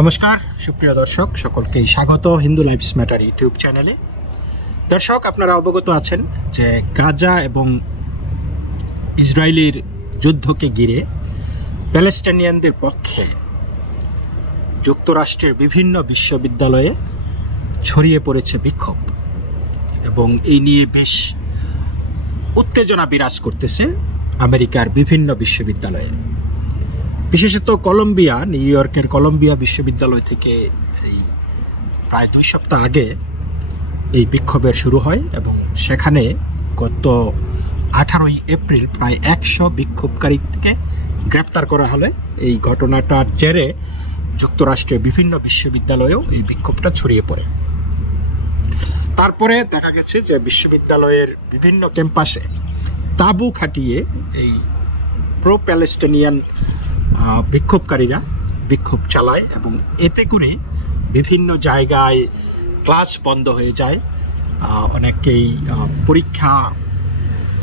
নমস্কার, সুপ্রিয় দর্শক, সকলকেই স্বাগত হিন্দু লাইফস ম্যাটার ইউটিউব চ্যানেলে। দর্শক, আপনারা অবগত আছেন যে গাজা এবং ইসরায়েলির যুদ্ধকে ঘিরে প্যালেস্টাইনিয়ানদের পক্ষে যুক্তরাষ্ট্রের বিভিন্ন বিশ্ববিদ্যালয়ে ছড়িয়ে পড়েছে বিক্ষোভ এবং এই নিয়ে বেশ উত্তেজনা বিরাজ করতেছে আমেরিকার বিভিন্ন বিশ্ববিদ্যালয়ে। বিশেষত কলম্বিয়া, নিউ ইয়র্কের কলম্বিয়া বিশ্ববিদ্যালয় থেকে এই প্রায় দুই সপ্তাহ আগে এই বিক্ষোভের শুরু হয় এবং সেখানে গত আঠারোই এপ্রিল প্রায় একশো বিক্ষোভকারীকে গ্রেপ্তার করা হলে এই ঘটনাটার জেরে যুক্তরাষ্ট্রের বিভিন্ন বিশ্ববিদ্যালয়েও এই বিক্ষোভটা ছড়িয়ে পড়ে। তারপরে দেখা গেছে যে বিশ্ববিদ্যালয়ের বিভিন্ন ক্যাম্পাসে তাঁবু খাটিয়ে এই প্রো প্যালেস্টিনিয়ান বিক্ষোভকারীরা বিক্ষোভ চালায় এবং এতে করে বিভিন্ন জায়গায় ক্লাস বন্ধ হয়ে যায়। অনেকেই পরীক্ষা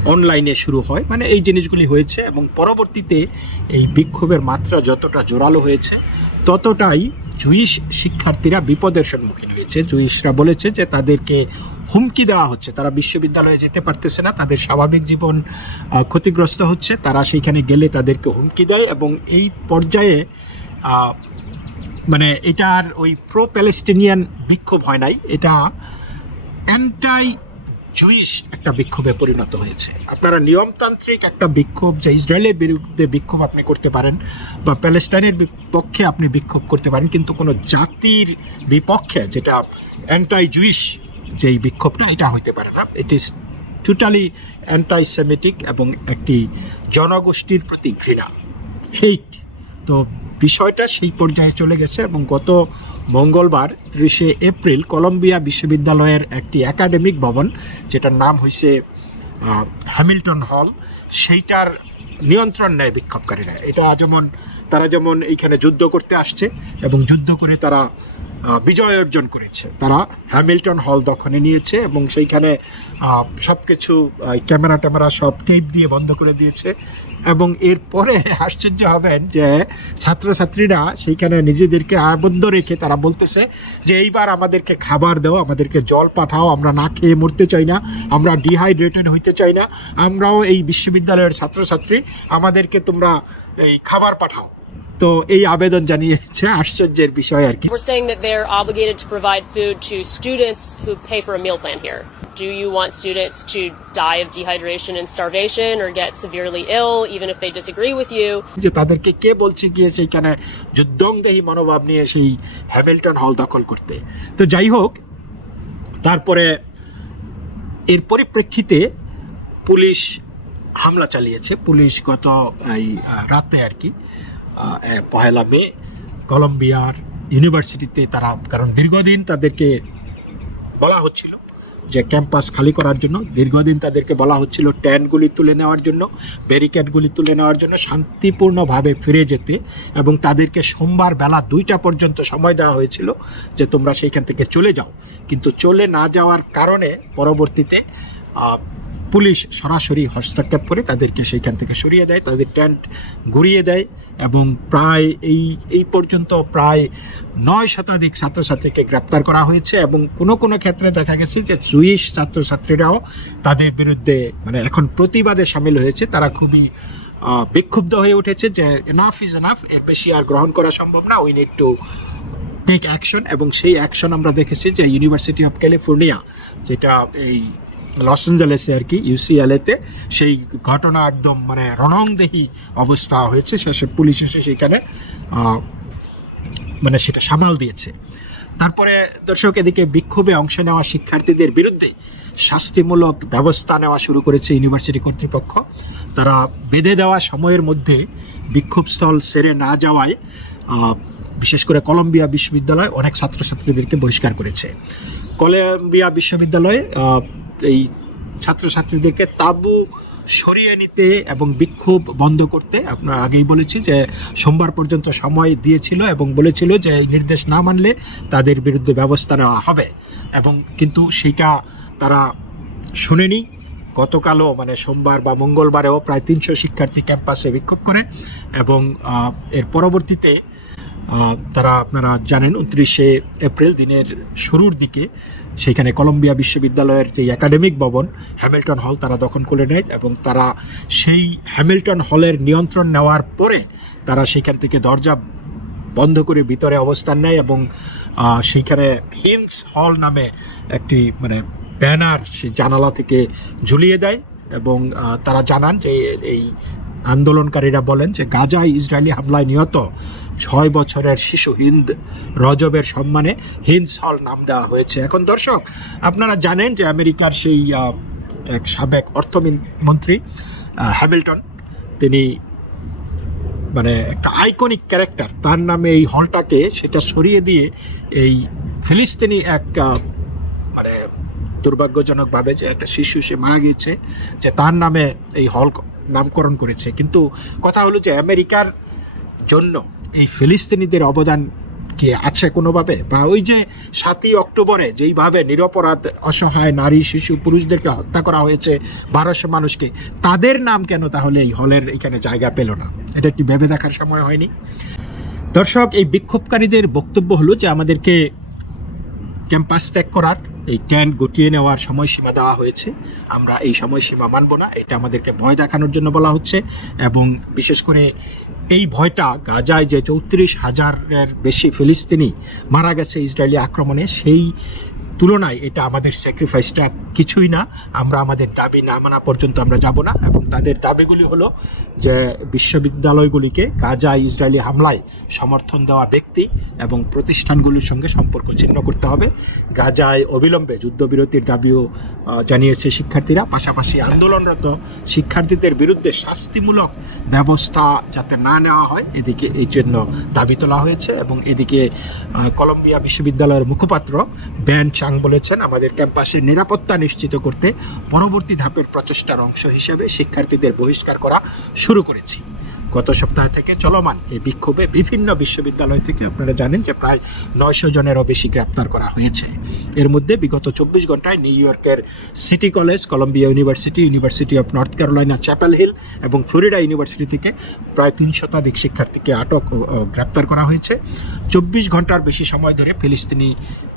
অনলাইনে শুরু হয়। মানে এই জিনিসগুলি হয়েছে এবং পরবর্তীতে এই বিক্ষোভের মাত্রা যতটা জোরালো হয়েছে, ততটাই জুইশ শিক্ষার্থীরা বিপদের সম্মুখীন হয়েছে। জুইশরা বলেছে যে তাদেরকে হুমকি দেওয়া হচ্ছে। তারা বিশ্ববিদ্যালয়ে যেতে পারতেছে না, তাদের স্বাভাবিক জীবন ক্ষতিগ্রস্ত হচ্ছে। তারা সেইখানে গেলে তাদেরকে হুমকি দেয় এবং এই পর্যায়ে মানে এটার ওই প্রো প্যালেস্টিনিয়ান বিক্ষোভ হয় নাই। এটা অ্যান্টাই জুইশ একটা বিক্ষোভে পরিণত হয়েছে। আপনারা নিয়মতান্ত্রিক একটা বিক্ষোভ, যে ইসরায়েলের বিরুদ্ধে বিক্ষোভ আপনি করতে পারেন বা প্যালেস্টাইনের পক্ষে আপনি বিক্ষোভ করতে পারেন, কিন্তু কোনো জাতির বিপক্ষে যেটা অ্যান্টাই জুইশ যেই বিক্ষোভটা এটা হইতে পারে না। It is totally anti semitic এবং একটি জনগোষ্ঠীর প্রতি ঘৃণা হেইট তো বিষয়টা সেই পর্যায়ে চলে গেছে এবং গত মঙ্গলবার ত্রিশে এপ্রিল কলম্বিয়া বিশ্ববিদ্যালয়ের একটি একাডেমিক ভবন, যেটার নাম হয়েছে হ্যামিল্টন হল, সেইটার নিয়ন্ত্রণ নেয় বিক্ষোভকারীরা। এটা যেমন, তারা যেমন এইখানে যুদ্ধ করতে আসছে এবং যুদ্ধ করে তারা বিজয় অর্জন করেছে। তারা হ্যামিল্টন হল দখলে নিয়েছে এবং সেইখানে সব কিছু ক্যামেরা ট্যামেরা সব টেপ দিয়ে বন্ধ করে দিয়েছে এবং এরপরে আশ্চর্য হবেন যে ছাত্রছাত্রীরা সেইখানে নিজেদেরকে আবদ্ধ রেখে তারা বলতেছে যে এইবার আমাদেরকে খাবার দাও, আমাদেরকে জল পাঠাও, আমরা না খেয়ে মরতে চাই না, আমরা ডিহাইড্রেটেড হইতে চাই না, আমরাও এই বিশ্ববিদ্যালয়ের ছাত্রছাত্রী, আমাদেরকে তোমরা এই খাবার পাঠাও। তো এই আবেদন জানিয়েছে আশ্চর্যের বিষয় আর কি We're saying that they're obligated to provide food to students who pay for a meal plan here. Do you want students to die of dehydration and starvation or get severely ill, even if they disagree with you? যে তাদেরকে কে বলছে গিয়ে সেইখানে যুদ্ধংদেহী মনোভাব নিয়ে সেই Hamilton হল দখল করতে তো যাই হোক তারপরে এর পরিপ্রেক্ষিতে পুলিশ হামলা চালিয়েছে পুলিশ গত এই রাতে আর কি পহেলা মে, কলম্বিয়ার ইউনিভার্সিটিতে তারা, কারণ দীর্ঘদিন তাদেরকে বলা হচ্ছিল যে ক্যাম্পাস খালি করার জন্য, দীর্ঘদিন তাদেরকে বলা হচ্ছিল ট্যানগুলি তুলে নেওয়ার জন্য, ব্যারিকেডগুলি তুলে নেওয়ার জন্য শান্তিপূর্ণভাবে ফিরে যেতে এবং তাদেরকে সোমবার বেলা দুইটা পর্যন্ত সময় দেওয়া হয়েছিল যে তোমরা সেইখান থেকে চলে যাও। কিন্তু চলে না যাওয়ার কারণে পরবর্তীতে পুলিশ সরাসরি হস্তক্ষেপ করে তাদেরকে সেইখান থেকে সরিয়ে দেয়, তাদের ট্যান্ট ঘুরিয়ে দেয় এবং প্রায় এই এই পর্যন্ত প্রায় নয় শতাধিক ছাত্রছাত্রীকে গ্রেপ্তার করা হয়েছে এবং কোনো কোনো ক্ষেত্রে দেখা গেছে যে সুইস ছাত্রছাত্রীরাও তাদের বিরুদ্ধে মানে এখন প্রতিবাদে সামিল হয়েছে। তারা খুবই বিক্ষুব্ধ হয়ে উঠেছে যে এনাফ ইজ এনাফ এর বেশি আর গ্রহণ করা সম্ভব না we need to take action এবং সেই অ্যাকশন আমরা দেখেছি যে ইউনিভার্সিটি অফ ক্যালিফোর্নিয়া যেটা এই লস অ্যাঞ্জেলেসে আর কি ইউসিএলএতে সেই ঘটনা একদম মানে রণংদেহী অবস্থা হয়েছে। শেষে পুলিশ এসে সেখানে মানে সেটা সামাল দিয়েছে। তারপরে দর্শক এদিকে বিক্ষোভে অংশ নেওয়া শিক্ষার্থীদের বিরুদ্ধে শাস্তিমূলক ব্যবস্থা নেওয়া শুরু করেছে ইউনিভার্সিটি কর্তৃপক্ষ। তারা বেঁধে দেওয়া সময়ের মধ্যে বিক্ষোভস্থল সেরে না যাওয়ায় বিশেষ করে কলম্বিয়া বিশ্ববিদ্যালয় অনেক ছাত্রছাত্রীদেরকে বহিষ্কার করেছে। কলম্বিয়া বিশ্ববিদ্যালয়ে এই ছাত্রছাত্রীদেরকে তাবু সরিয়ে নিতে এবং বিক্ষোভ বন্ধ করতে আপনার আগেই বলেছি যে সোমবার পর্যন্ত সময় দিয়েছিল এবং বলেছিল যে নির্দেশ না মানলে তাদের বিরুদ্ধে ব্যবস্থা নেওয়া হবে। এবং কিন্তু সেটা তারা শুনেনি। গতকালও মানে সোমবার বা মঙ্গলবারেও প্রায় তিনশো শিক্ষার্থী ক্যাম্পাসে বিক্ষোভ করে এবং এর পরবর্তীতে তারা আপনারা জানেন উনত্রিশে এপ্রিল দিনের শুরুর দিকে সেখানে কলম্বিয়া বিশ্ববিদ্যালয়ের যে একাডেমিক ভবন হ্যামিল্টন হল তারা দখল করে নেয় এবং তারা সেই হ্যামিল্টন হলের নিয়ন্ত্রণ নেওয়ার পরে তারা সেখান থেকে দরজা বন্ধ করে ভিতরে অবস্থান নেয় এবং সেইখানে হিন্স হল নামে একটি মানে ব্যানার সে জানালা থেকে ঝুলিয়ে দেয় এবং তারা জানান যে এই আন্দোলনকারীরা বলেন যে গাজা ইসরায়েলি হামলায় নিহত ছয় বছরের শিশু হিন্দ রজবের সম্মানে হিন্স হল নাম দেওয়া হয়েছে। এখন দর্শক, আপনারা জানেন যে আমেরিকার সেই এক সাবেক অর্থমন্ত্রী হ্যামিল্টন, তিনি মানে একটা আইকনিক ক্যারেক্টার। তার নামে এই হলটাকে সেটা সরিয়ে দিয়ে এই ফিলিস্তিনি এক মানে দুর্ভাগ্যজনকভাবে যে একটা শিশু সে মারা গিয়েছে, যে তার নামে এই হল নামকরণ করেছে। কিন্তু কথা হলো যে আমেরিকার জন্য এই ফিলিস্তিনিদের অবদান কি আছে কোনোভাবে? বা ওই যে সাতই অক্টোবরে যেইভাবে নিরপরাধ, অসহায় নারী, শিশু, পুরুষদেরকে হত্যা করা হয়েছে বারোশো মানুষকে, তাদের নাম কেন তাহলে এই হলের এখানে জায়গা পেল না? এটা কি ভেবে দেখার সময় হয়নি। দর্শক, এই বিক্ষোভকারীদের বক্তব্য হলো যে আমাদেরকে ক্যাম্পাস ত্যাগ করার এই ট্যান্ট গটিয়ে নেওয়ার সময়সীমা দেওয়া হয়েছে। আমরা এই সময়সীমা মানব না, এটা আমাদেরকে ভয় দেখানোর জন্য বলা হচ্ছে এবং বিশেষ করে এই ভয়টা গাজায় যে চৌত্রিশ হাজারের বেশি ফিলিস্তিনি মারা গেছে ইসরায়েলি আক্রমণে, সেই তুলনায় এটা আমাদের স্যাক্রিফাইসটা কিছুই না। আমরা আমাদের দাবি না মানা পর্যন্ত আমরা যাব না। এবং তাদের দাবিগুলি হলো যে বিশ্ববিদ্যালয়গুলিকে গাজা, ইসরায়েলি হামলায় সমর্থন দেওয়া ব্যক্তি এবং প্রতিষ্ঠানগুলির সঙ্গে সম্পর্ক ছিন্ন করতে হবে। গাজায় অবিলম্বে যুদ্ধবিরতির দাবিও জানিয়েছে শিক্ষার্থীরা। পাশাপাশি আন্দোলনরত শিক্ষার্থীদের বিরুদ্ধে শাস্তিমূলক ব্যবস্থা যাতে না নেওয়া হয়, এদিকে এই জন্য দাবি তোলা হয়েছে। এবং এদিকে কলম্বিয়া বিশ্ববিদ্যালয়ের মুখপাত্র ব্যান চাং বলেছেন, আমাদের ক্যাম্পাসের নিরাপত্তা নিশ্চিত করতে পরবর্তী ধাপের প্রচেষ্টার অংশ হিসেবে শিক্ষার্থীদের বহিষ্কার করা শুরু করেছি। গত সপ্তাহ থেকে চলমান এই বিক্ষোভে বিভিন্ন বিশ্ববিদ্যালয় থেকে আপনারা জানেন যে প্রায় নয়শো জনেরও বেশি গ্রেপ্তার করা হয়েছে। এর মধ্যে বিগত চব্বিশ ঘন্টায় নিউ ইয়র্কের city college, Columbia university university of North Carolina Chapel Hill এবং ফ্লোরিডা ইউনিভার্সিটি থেকে প্রায় তিন শতাধিক শিক্ষার্থীকে আটক গ্রেপ্তার করা হয়েছে। চব্বিশ ঘণ্টার বেশি সময় ধরে ফিলিস্তিনি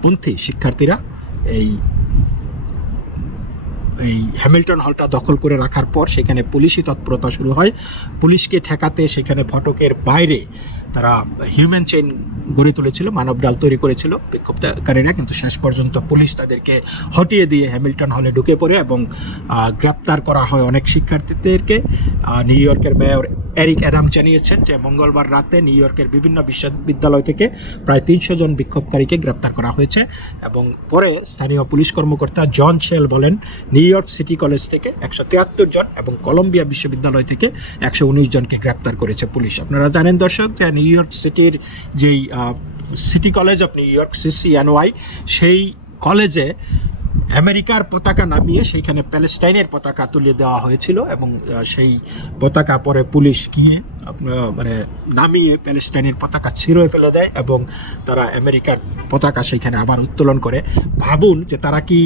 পন্থী শিক্ষার্থীরা এই এই হ্যামিল্টন হলটা দখল করে রাখার পর সেখানে পুলিশি তৎপরতা শুরু হয়। পুলিশকে ঠেকাতে সেখানে ফটকের বাইরে তারা হিউম্যান চেইন গড়ে তুলেছিল, মানব ডাল তৈরি করেছিল। বিক্ষোভকারীরা কিন্তু শেষ পর্যন্ত পুলিশ তাদেরকে হটিয়ে দিয়ে হ্যামিল্টন হলে ঢুকে পড়ে এবং গ্রেপ্তার করা হয় অনেক শিক্ষার্থীদেরকে। নিউ ইয়র্কের মেয়র এরিক অ্যাডাম জানিয়েছেন যে মঙ্গলবার রাতে নিউ ইয়র্কের বিভিন্ন বিশ্ববিদ্যালয় থেকে প্রায় তিনশো জন বিক্ষোভকারীকে গ্রেপ্তার করা হয়েছে এবং পরে স্থানীয় পুলিশ কর্মকর্তা জন শেল বলেন, নিউ ইয়র্ক সিটি কলেজ থেকে একশো তিয়াত্তর জন এবং কলম্বিয়া বিশ্ববিদ্যালয় থেকে একশো উনিশ জনকে গ্রেপ্তার করেছে পুলিশ। আপনারা জানেন দর্শক যে নিউ ইয়র্ক সিটির যেই city college of New York, CCNY, সেই কলেজে আমেরিকার পতাকা নামিয়ে সেইখানে প্যালেস্টাইনের পতাকা তুলে দেওয়া হয়েছিল এবং সেই পতাকা পরে পুলিশ গিয়ে মানে নামিয়ে প্যালেস্টাইনের পতাকা ছিঁড়ে ফেলে দেয় এবং তারা আমেরিকার পতাকা সেইখানে আবার উত্তোলন করে। ভাবুন যে তারা কি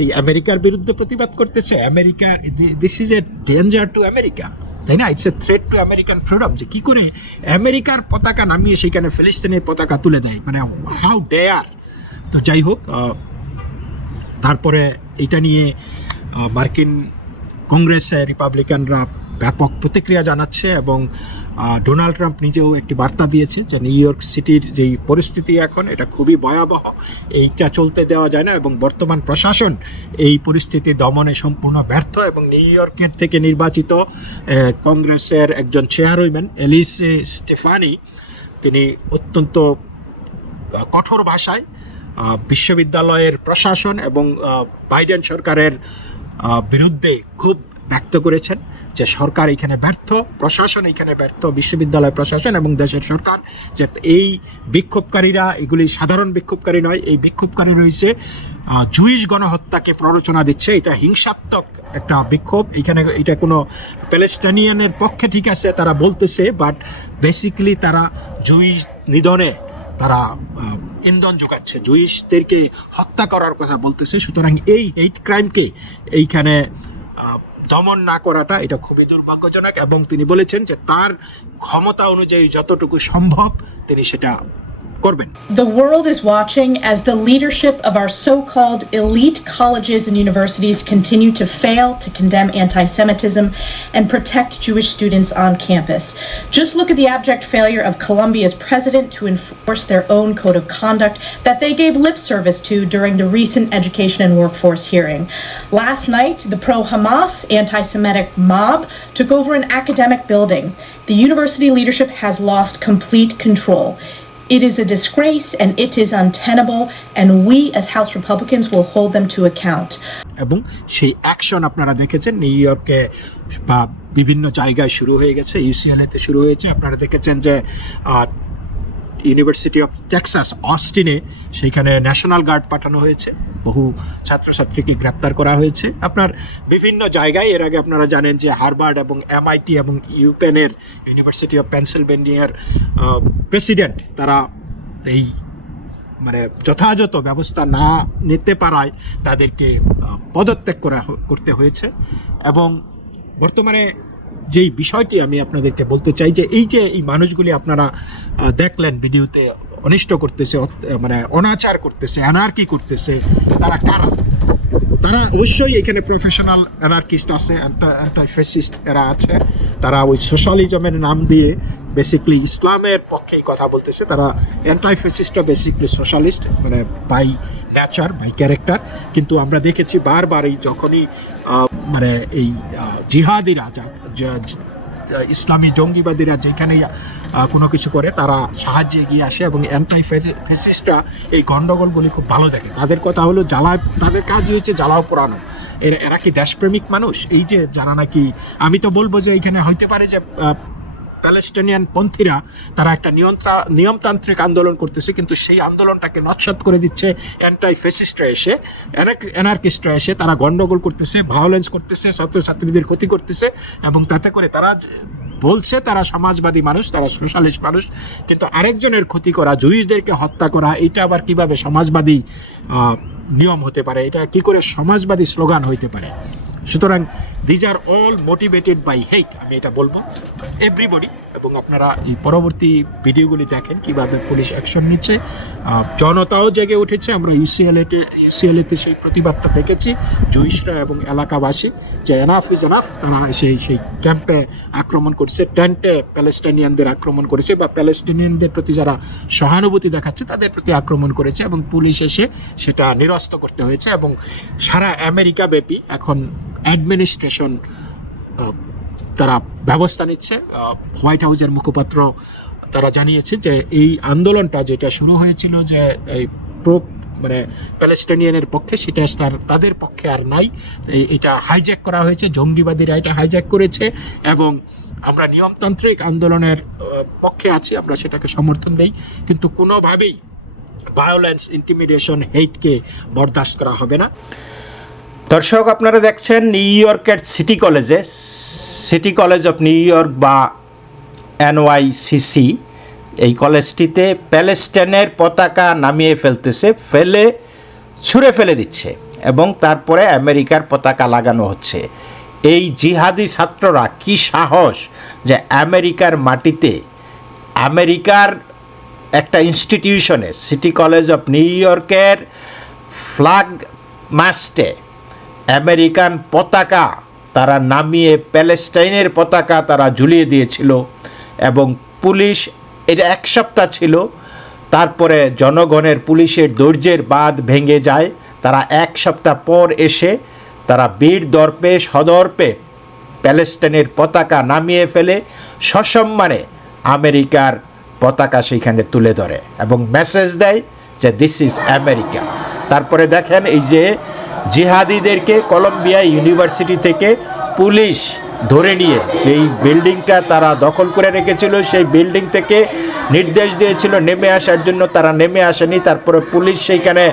এই আমেরিকার বিরুদ্ধে প্রতিবাদ করতেছে? আমেরিকার this is a danger to America তাই না? It's a threat to American freedom যে কী করে আমেরিকার পতাকা নামিয়ে সেইখানে ফিলিস্তিনের পতাকা তুলে দেয়? মানে হাউ ডেয়ার তো যাই হোক তারপরে এটা নিয়ে মার্কিন কংগ্রেসে রিপাবলিকানরা ব্যাপক প্রতিক্রিয়া জানাচ্ছে এবং ডোনাল্ড ট্রাম্প নিজেও একটি বার্তা দিয়েছে যে নিউ ইয়র্ক সিটির যেই পরিস্থিতি এখন, এটা খুবই ভয়াবহ। এইটা চলতে দেওয়া যায় না এবং বর্তমান প্রশাসন এই পরিস্থিতি দমনে সম্পূর্ণ ব্যর্থ এবং নিউ ইয়র্কের থেকে নির্বাচিত কংগ্রেসের একজন চেয়ারম্যান এলিস স্টেফানি, তিনি অত্যন্ত কঠোর ভাষায় বিশ্ববিদ্যালয়ের প্রশাসন এবং বাইডেন সরকারের বিরুদ্ধে খুব ব্যক্ত করেছেন যে সরকার এখানে ব্যর্থ, প্রশাসন এখানে ব্যর্থ, বিশ্ববিদ্যালয় প্রশাসন এবং দেশের সরকার যে এই বিক্ষোভকারীরা, এগুলি সাধারণ বিক্ষোভকারী নয়, এই বিক্ষোভকারী রয়েছে জুইশ গণহত্যাকে প্ররোচনা দিচ্ছে, এটা হিংসাত্মক একটা বিক্ষোভ, এখানে এটা কোনো প্যালেস্টাইনিয়ানের পক্ষে ঠিক আছে, তারা বলতেছে বাট বেসিক্যালি তারা জুইশ নিধনে তারা ইন্ধন যোগাচ্ছে। জুইশদেরকে হত্যা করার কথা বলতেছে। সুতরাং এই হেইট ক্রাইমকে এইখানে দমন না করাটা এটা খুবই দুর্ভাগ্যজনক এবং তিনি বলেছেন যে তার ক্ষমতা অনুযায়ী যতটুকু সম্ভব তিনি সেটা করবেন The world is watching as the leadership of our so called elite colleges and universities continue to fail to condemn anti Semitism and protect Jewish students on campus. Just look at the abject failure of Columbia's president to enforce their own code of conduct that they gave lip service to during the recent education and workforce hearing. Last night, the pro Hamas anti Semitic mob took over an academic building. The university leadership has lost complete control. It is a disgrace and it is untenable, and we as House Republicans will hold them to account. এবং সেই action আপনারা দেখেছেন new ইয়র্কে বা বিভিন্ন জায়গায় শুরু হয়ে গেছে ইউসিএলএতে শুরু হয়েছে আপনারা দেখেছেন যে ইউনিভার্সিটি অফ টেক্সাস অস্টিনে সেইখানে ন্যাশনাল গার্ড পাঠানো হয়েছে। বহু ছাত্রছাত্রীকে গ্রেপ্তার করা হয়েছে। আপনার বিভিন্ন জায়গায়, এর আগে আপনারা জানেন যে হারবার্ড এবং এমআইটি এবং ইউপেনের ইউনিভার্সিটি অফ পেনসিলভেনিয়ার প্রেসিডেন্ট তারা এই মানে যথাযথ ব্যবস্থা না নিতে পারায় তাদেরকে পদত্যাগ করা করতে হয়েছে। এবং বর্তমানে যেই বিষয়টি আমি আপনাদেরকে বলতে চাই যে এই যে এই মানুষগুলি আপনারা দেখলেন ভিডিওতে অনিষ্ট করতেছে মানে অনাচার করতেছে অ্যানার্কি করতেছে, তারা কারা? তারা অবশ্যই এখানে প্রফেশনাল অ্যানার্কিস্ট আছে অ্যান্টাই ফেসিস্ট এরা আছে, তারা ওই সোশ্যালিজমের নাম দিয়ে বেসিকলি ইসলামের পক্ষেই কথা বলতেছে। তারা অ্যান্টাই ফেসিস্টরা বেসিকলি সোশ্যালিস্ট মানে বাই ন্যাচার বাই ক্যারেক্টার কিন্তু আমরা দেখেছি বারবার এই যখনই মানে এই জিহাদিরা, যা ইসলামী জঙ্গিবাদীরা যেখানেই কোনো কিছু করে, তারা সাহায্যে এগিয়ে আসে এবং অ্যান্টাই ফেসিস্টরা এই গণ্ডগোলগুলি খুব ভালো দেখে। তাদের কথা হলো জ্বালা, তাদের কাজই হচ্ছে জ্বালাও পোড়ানো। এরা এরা কি দেশপ্রেমিক মানুষ? এই যে যারা নাকি, আমি তো বলব যে এখানে হইতে পারে যে প্যালেস্টিনিয়ান পন্থীরা, তারা একটা নিয়ন্ত্রা, নিয়মতান্ত্রিক আন্দোলন করতেছে, কিন্তু সেই আন্দোলনটাকে নৎসৎ করে দিচ্ছে অ্যান্টাই ফেসিস্টরা এসে। অ্যানার্কিস্টরা এসে তারা গন্ডগোল করতেছে ভায়োলেন্স করতেছে, ছাত্রছাত্রীদের ক্ষতি করতেছে, এবং তাতে করে তারা বলছে তারা সমাজবাদী মানুষ, তারা সোশ্যালিস্ট মানুষ, কিন্তু আরেকজনের ক্ষতি করা জুইসদেরকে হত্যা করা এটা আবার কীভাবে সমাজবাদী নিয়ম হতে পারে, এটা কি করে সমাজবাদী স্লোগান হইতে পারে। সুতরাং these are all motivated by hate আমি এটা বলব। এভরিবডি এবং আপনারা এই পরবর্তী ভিডিওগুলি দেখেন কীভাবে পুলিশ অ্যাকশন নিচ্ছে। জনতাও জেগে উঠেছে। আমরা ইউসিএলএতে ইউসিএলএতে সেই প্রতিবাদটা দেখেছি। জুইশরা এবং এলাকাবাসী যে এনাফ ইজ এনাফ তারা সেই সেই ক্যাম্পে আক্রমণ করছে। টেন্টে প্যালেস্টাইনিয়ানদের আক্রমণ করেছে বা প্যালেস্টিনিয়ানদের প্রতি যারা সহানুভূতি দেখাচ্ছে, তাদের প্রতি আক্রমণ করেছে এবং পুলিশ এসে সেটা নিরস্ত করতে হয়েছে এবং সারা আমেরিকা ব্যাপী এখন অ্যাডমিনিস্ট্রেশন তারা ব্যবস্থা নিচ্ছে। হোয়াইট হাউসের মুখপাত্র তারা জানিয়েছে যে এই আন্দোলনটা যেটা শুরু হয়েছিল যে এই প্রো মানে প্যালেস্টাইনিয়ানের পক্ষে, সেটা তার তাদের পক্ষে আর নাই। এটা হাইজ্যাক করা হয়েছে, জঙ্গিবাদীরা এটা হাইজ্যাক করেছে এবং আমরা নিয়মতান্ত্রিক আন্দোলনের পক্ষে আছি, আমরা সেটাকে সমর্থন দেই। কিন্তু কোনোভাবেই ভায়োলেন্স ইন্টিমিডিয়েশন হেটকে বরদাস্ত করা হবে না। দর্শক, আপনারা দেখছেন নিউ ইয়র্কের সিটি কলেজে, city college of New York বা এনওয়াইসিসি। এই কলেজটিতে প্যালেস্টাইনের পতাকা নামিয়ে ফেলতেছে, ফেলে, ছুঁড়ে ফেলে দিচ্ছে এবং তারপরে আমেরিকার পতাকা লাগানো হচ্ছে। এই জিহাদি ছাত্ররা কি সাহস যে আমেরিকার মাটিতে, আমেরিকার একটা ইনস্টিটিউশনে সিটি কলেজ অফ নিউ ইয়র্কের ফ্ল্যাগ মাস্টে আমেরিকান পতাকা তারা নামিয়ে প্যালেস্টাইনের পতাকা তারা ঝুলিয়ে দিয়েছিল এবং পুলিশ, এটা এক সপ্তাহ ছিল, তারপরে জনগণের পুলিশের ধৈর্যের বাঁধ ভেঙে যায়। তারা এক সপ্তাহ পর এসে তারা বীর দর্পে, সদর্পে প্যালেস্টাইনের পতাকা নামিয়ে ফেলে, সসম্মানে আমেরিকার পতাকা সেখানে তুলে ধরে এবং মেসেজ দেয় যে দিস ইজ আমেরিকা তারপরে দেখেন এই যে জিহাদিদেরকে কলম্বিয়া ইউনিভার্সিটি থেকে পুলিশ ধরে নিয়ে, যেই বিল্ডিংটা তারা দখল করে রেখেছিল, সেই বিল্ডিং থেকে নির্দেশ দিয়েছিল নেমে আসার জন্য। তারা নেমে আসেনি, তারপরে পুলিশ সেইখানে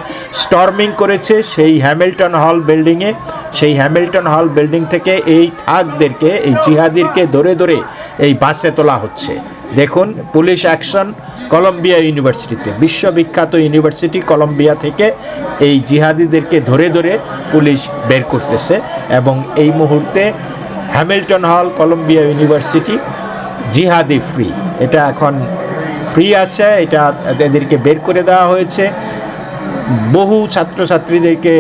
স্টর্মিং করেছে সেই হ্যামিল্টন হল বিল্ডিংয়ে সেই হ্যামিল্টন হল বিল্ডিং থেকে এই থাকদেরকে, এই জিহাদিরকে ধরে ধরে এই বাসে তোলা হচ্ছে। দেখুন, পুলিশ অ্যাকশন কলম্বিয়া ইউনিভার্সিটিতে, বিশ্ববিখ্যাত ইউনিভার্সিটি কলম্বিয়া থেকে এই জিহাদিদেরকে ধরে ধরে পুলিশ বের করতেছে এবং এই মুহূর্তে হ্যামিল্টন হল কলম্বিয়া ইউনিভার্সিটি জিহাদি ফ্রি। এটা এখন ফ্রি আছে, এটা এদেরকে বের করে দেওয়া হয়েছে। বহু ছাত্রছাত্রীদেরকে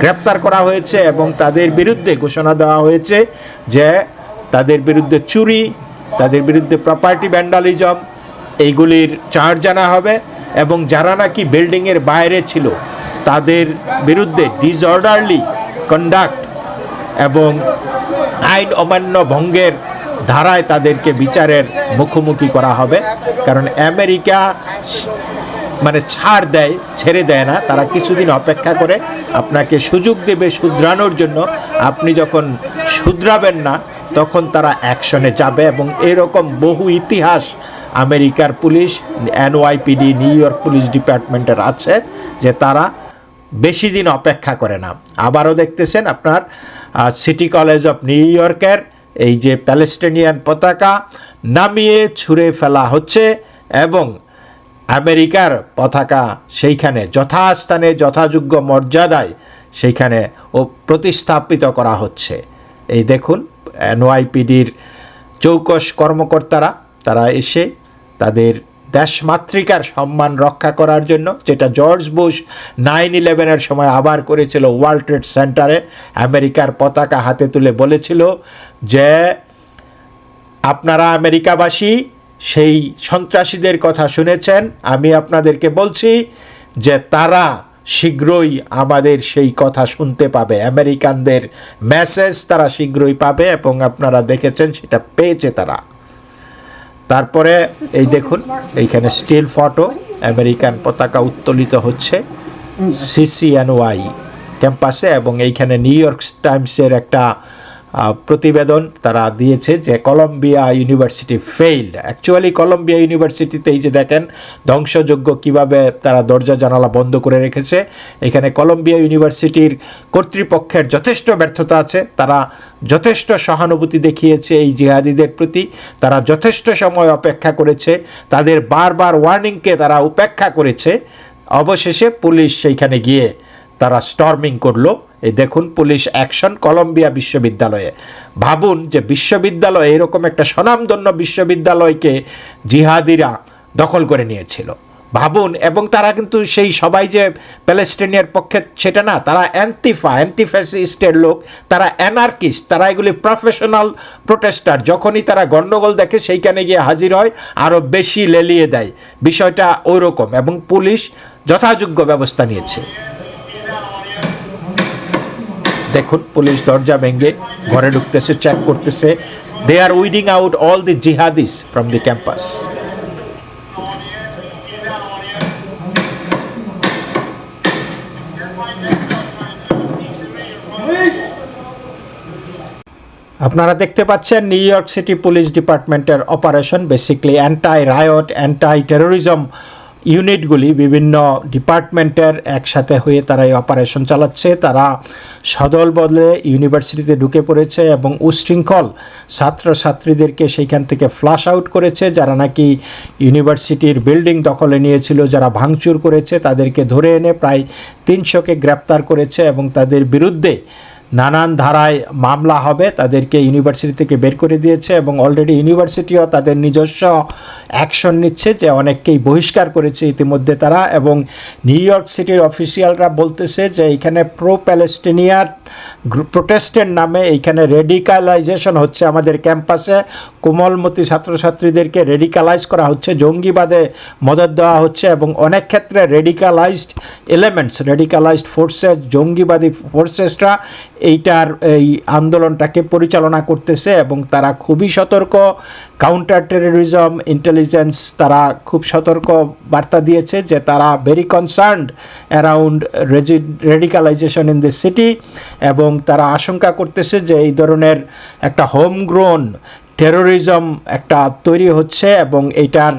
গ্রেপ্তার করা হয়েছে এবং তাদের বিরুদ্ধে ঘোষণা দেওয়া হয়েছে যে তাদের বিরুদ্ধে চুরি তাদের বিরুদ্ধে প্রপার্টি ভ্যান্ডালিজম এইগুলির চার্জ আনা হবে এবং যারা নাকি বিল্ডিংয়ের বাইরে ছিল, তাদের বিরুদ্ধে ডিসঅর্ডারলি কন্ডাক্ট এবং আইন অমান্য ভঙ্গের ধারায় তাদেরকে বিচারের মুখোমুখি করা হবে। কারণ আমেরিকা মানে ছাড় দেয়, ছেড়ে দেয় না। তারা কিছুদিন অপেক্ষা করে আপনাকে সুযোগ দেবে শুধরানোর জন্য। আপনি যখন শুধরাবেন না তখন তারা অ্যাকশনে যাবে এবং এরকম বহু ইতিহাস আমেরিকার police, NYPD, New York police ডিপার্টমেন্টের আছে যে তারা বেশি দিন অপেক্ষা করে না। আবারও দেখতেছেন আপনার সিটি কলেজ অফ নিউ ইয়র্কের এই যে প্যালেস্টিনিয়ান পতাকা নামিয়ে ছুঁড়ে ফেলা হচ্ছে এবং আমেরিকার পতাকা সেইখানে যথাস্থানে, যথাযোগ্য মর্যাদায় সেইখানে ও প্রতিস্থাপিত করা হচ্ছে। এই দেখুন এনওয়াইপিডির চৌকস কর্মকর্তারা, তারা এসে তাদের দেশমাতৃকার সম্মান রক্ষা করার জন্য, যেটা জর্জ বুশ নাইন ইলেভেনের সময় আবার করেছিল ওয়ার্ল্ড ট্রেড সেন্টারে, আমেরিকার পতাকা হাতে তুলে বলেছিল যে, আপনারা আমেরিকাবাসী, সেই সন্ত্রাসীদের কথা শুনেছেন, আমি আপনাদেরকে বলছি যে তারা শীঘ্রই আমাদের সেই কথা শুনতে পাবে। আমেরিকানদের মেসেজ তারা শীঘ্রই পাবে এবং আপনারা দেখেছেন সেটা পেয়েছে তারা। তারপরে এই দেখুন, এইখানে স্টিল ফটো আমেরিকান পতাকা উত্তোলিত হচ্ছে সিসিএনওয়াই ক্যাম্পাসে এবং এইখানে নিউ ইয়র্ক টাইমসের একটা প্রতিবেদন তারা দিয়েছে যে Columbia university failed actually Columbia ইউনিভার্সিটিতে এই যে দেখেন ধ্বংসযোগ্য কীভাবে তারা দরজা জানালা বন্ধ করে রেখেছে, এখানে কলম্বিয়া ইউনিভার্সিটির কর্তৃপক্ষের যথেষ্ট ব্যর্থতা আছে, তারা যথেষ্ট সহানুভূতি দেখিয়েছে এই জিহাদিদের প্রতি, তারা যথেষ্ট সময় অপেক্ষা করেছে, তাদের বারবার ওয়ার্নিংকে তারা উপেক্ষা করেছে। অবশেষে পুলিশ সেইখানে গিয়ে তারা স্টর্মিং করল। এই দেখুন, পুলিশ অ্যাকশন কলম্বিয়া বিশ্ববিদ্যালয়ে। ভাবুন যে বিশ্ববিদ্যালয় এরকম একটা স্বনামধন্য বিশ্ববিদ্যালয়কে জিহাদিরা দখল করে নিয়েছিল। ভাবুন, এবং তারা কিন্তু সেই সবাই যে প্যালেস্টিনিয়ার পক্ষে, সেটা না, তারা অ্যান্টিফা অ্যান্টিফ্যাসিস্টের লোক, তারা অ্যানার্কিস্ট, তারা এগুলি প্রফেশনাল প্রোটেস্টার। যখনই তারা গণ্ডগোল দেখে, সেইখানে গিয়ে হাজির হয় আরও বেশি লেলিয়ে দেয়। বিষয়টা ওইরকম এবং পুলিশ যথাযোগ্য ব্যবস্থা নিয়েছে। দেখুন, পুলিশ দরজা ভেঙে ঘরে ঢুকতেছে চেক করতেছে। They are weeding out all the jihadis from the campus আপনারা দেখতে পাচ্ছেন নিউ ইয়র্ক সিটি পুলিশ ডিপার্টমেন্টের operation basically anti riot anti terrorism ইউনিটগুলি বিভিন্ন ডিপার্টমেন্টের একসাথে হয়ে তারা এই অপারেশন চালাচ্ছে। তারা সদল বদলে ইউনিভার্সিটিতে ঢুকে পড়েছে এবং উশৃঙ্খল ছাত্রছাত্রীদেরকে সেইখান থেকে ফ্লাশ আউট করেছে। যারা নাকি ইউনিভার্সিটির বিল্ডিং দখলে নিয়েছিল, যারা ভাঙচুর করেছে, তাদেরকে ধরে এনে প্রায় তিনশোকে গ্রেপ্তার করেছে এবং তাদের বিরুদ্ধে নানান ধারায় মামলা হবে, তাদেরকে ইউনিভার্সিটি থেকে বের করে দিয়েছে এবং অলরেডি ইউনিভার্সিটিও তাদের নিজস্ব অ্যাকশন নিচ্ছে যে অনেককেই বহিষ্কার করেছে ইতিমধ্যে তারা এবং নিউ ইয়র্ক সিটির অফিসিয়ালরা বলতেছে যে এখানে প্রো প্যালেস্টিনিয়ার প্রোটেস্টের নামে এইখানে রেডিকালাইজেশন হচ্ছে আমাদের ক্যাম্পাসে। কোমলমতি ছাত্রছাত্রীদেরকে রেডিকালাইজ করা হচ্ছে, জঙ্গিবাদে মদত দেওয়া হচ্ছে এবং অনেক ক্ষেত্রে রেডিকালাইজড এলিমেন্টস রেডিকালাইজড ফোর্সেস জঙ্গিবাদী ফোর্সেসরা এইটার এই আন্দোলনটাকে পরিচালনা করতেছে এবং তারা খুবই সতর্ক। কাউন্টার টেরোরিজম ইন্টেলিজেন্স তারা খুব সতর্ক বার্তা দিয়েছে যে তারা very concerned around radicalization in the city এবং তারা আশঙ্কা করতেছে যে এই ধরনের একটা হোম গ্রোন টেরোরিজম একটা তৈরি হচ্ছে এবং এইটার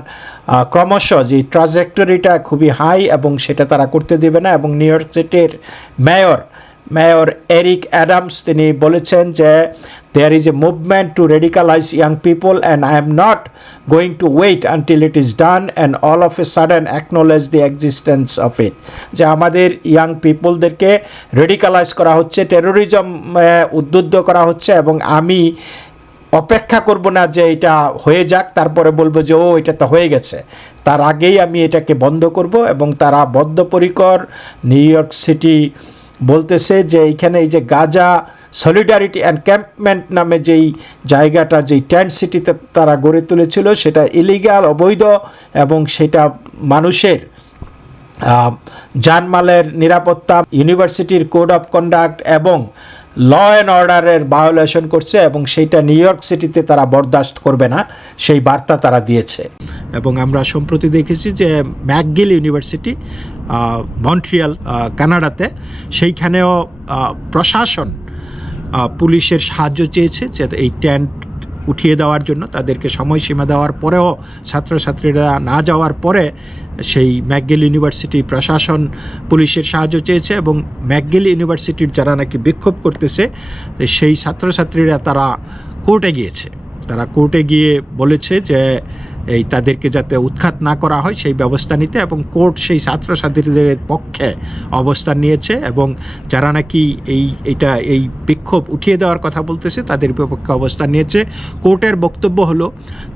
ক্রমশ যে ট্রাজেক্টরিটা খুবই হাই এবং সেটা তারা করতে দেবে না এবং নিউ ইয়র্ক সিটির মেয়র মেয়র এরিক অ্যাডামস তিনি বলেছেন যে there is a movement to radicalize young people and I am not going to wait until it is done and all of a sudden acknowledge the existence of it যে আমাদের young পিপলদেরকে রেডিকালাইজ করা হচ্ছে terrorism উদ্বুদ্ধ করা হচ্ছে এবং আমি অপেক্ষা করব না যে এটা হয়ে যাক, তারপরে বলব যে, ও, এটা তো হয়ে গেছে। তার আগেই আমি এটাকে বন্ধ করব এবং তারা বদ্ধপরিকর নিউ ইয়র্ক সিটি বলতেছে যে এইখানে এই যে গাজা সলিডারিটি ক্যাম্পমেন্ট নামে যেই জায়গাটা, যেই ট্যান্ট সিটিতে তারা গড়ে তুলেছিল, সেটা ইলিগাল অবৈধ এবং সেটা মানুষের জানমালের নিরাপত্তা ইউনিভার্সিটির কোড অফ কন্ডাক্ট এবং ল অ্যান্ড অর্ডারের ভায়োলেশন করছে এবং সেইটা নিউ ইয়র্ক সিটিতে তারা বরদাস্ত করবে না, সেই বার্তা তারা দিয়েছে। এবং আমরা সম্প্রতি দেখেছি যে ম্যাকগিল ইউনিভার্সিটি মন্ট্রিয়াল কানাডাতে সেইখানেও প্রশাসন পুলিশের সাহায্য চেয়েছে যে এই ট্যান্ট উঠিয়ে দেওয়ার জন্য, তাদেরকে সময়সীমা দেওয়ার পরেও, ছাত্রছাত্রীরা না যাওয়ার পরে সেই ম্যাকগিল ইউনিভার্সিটি প্রশাসন পুলিশের সাহায্য চেয়েছে এবং ম্যাকগিল ইউনিভার্সিটির যারা নাকি বিক্ষোভ করতেছে, সেই ছাত্রছাত্রীরা তারা কোর্টে গিয়েছে। তারা কোর্টে গিয়ে বলেছে যে এই তাদেরকে যাতে উৎখাত না করা হয়, সেই ব্যবস্থা নিতে এবং কোর্ট সেই ছাত্রছাত্রীদের পক্ষে অবস্থান নিয়েছে এবং যারা নাকি এই, এটা, এই বিক্ষোভ উঠিয়ে দেওয়ার কথা বলতেছে, তাদের বিপক্ষে অবস্থান নিয়েছে। কোর্টের বক্তব্য হলো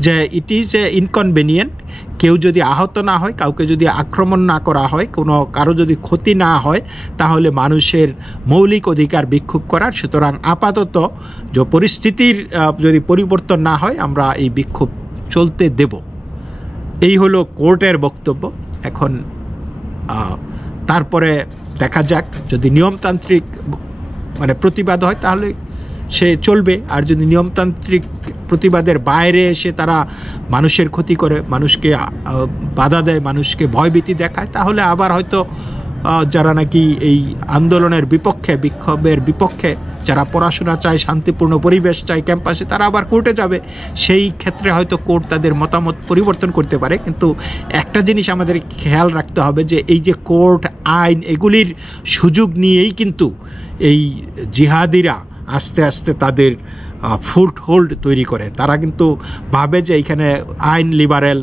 যে ইট ইজ এ ইনকনভেনিয়েন্ট কেউ যদি আহত না হয়, কাউকে যদি আক্রমণ না করা হয়, কোনো, কারও যদি ক্ষতি না হয়, তাহলে মানুষের মৌলিক অধিকার বিক্ষোভ করার। সুতরাং আপাতত যে পরিস্থিতির যদি পরিবর্তন না হয়, আমরা এই বিক্ষোভ চলতে দেব। এই হলো কোর্টের বক্তব্য। এখন তারপরে দেখা যাক, যদি নিয়মতান্ত্রিক মানে প্রতিবাদ হয় তাহলে সে চলবে। আর যদি নিয়মতান্ত্রিক প্রতিবাদের বাইরে এসে তারা মানুষের ক্ষতি করে, মানুষকে বাধা দেয়, মানুষকে ভয়ভীতি দেখায়, তাহলে আবার হয়তো যারা নাকি এই আন্দোলনের বিপক্ষে, বিক্ষোভের বিপক্ষে যারা পড়াশোনা চায়, শান্তিপূর্ণ পরিবেশ চায় ক্যাম্পাসে, তারা আবার কোর্টে যাবে। সেই ক্ষেত্রে হয়তো কোর্ট তাদের মতামত পরিবর্তন করতে পারে। কিন্তু একটা জিনিস আমাদের খেয়াল রাখতে হবে যে, এই যে কোর্ট আইন, এগুলির সুযোগ নিয়েই কিন্তু এই জিহাদিরা আস্তে আস্তে তাদের ফুট হোল্ড তৈরি করে। তারা কিন্তু ভাবে যে এইখানে আইন লিবারেল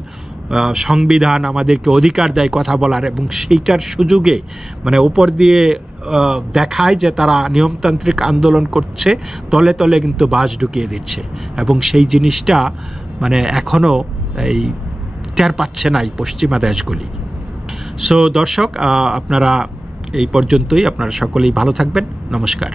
সংবিধান আমাদেরকে অধিকার দেয় কথা বলার এবং সেইটার সুযোগে মানে ওপর দিয়ে দেখায় যে তারা নিয়মতান্ত্রিক আন্দোলন করছে, তলে তলে কিন্তু বাজ ঢুকিয়ে দিচ্ছে। এবং সেই জিনিসটা মানে এখনও এই টের পাচ্ছে না এই পশ্চিমা দেশগুলি। সো দর্শক আপনারা এই পর্যন্তই। আপনারা সকলেই ভালো থাকবেন। নমস্কার।